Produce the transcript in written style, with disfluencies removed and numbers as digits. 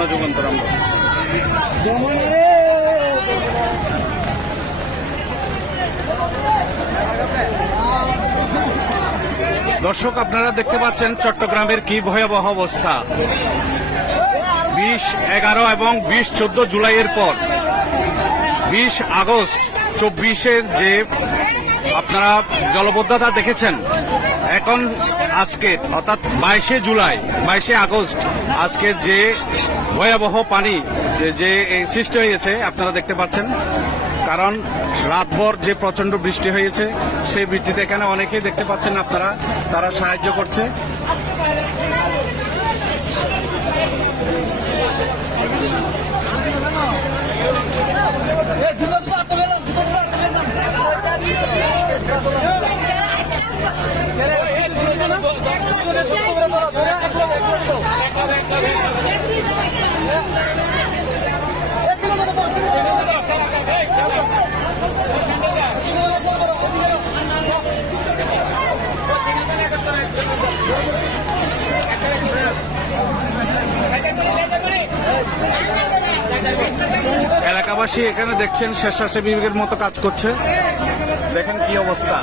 যমুনা যুগান্তর আমরা। দর্শক, আপনারা দেখতে পাচ্ছেন চট্টগ্রামের কি ভয়াবহ অবস্থা। 20, 11 এবং 20, 14 জুলাইয়ের পর 20 আগস্ট 24-এর যে আপনারা জলবদ্ধতা দেখেছেন, এখন আজকে অর্থাৎ 22শে জুলাই, 22শে আগস্ট আজকের যে ভয়াবহ পানি যে সৃষ্টি হয়েছে আপনারা দেখতে পাচ্ছেন। কারণ রাতভর যে প্রচন্ড বৃষ্টি হয়েছে, সেই বৃষ্টিতে এখানে অনেকেই দেখতে পাচ্ছেন আপনারা, তারা সাহায্য করছে। এলাকাবাসী এখানে দেখছেন স্বেচ্ছাসেবীদের মতো কাজ করছে। দেখেন কি অবস্থা।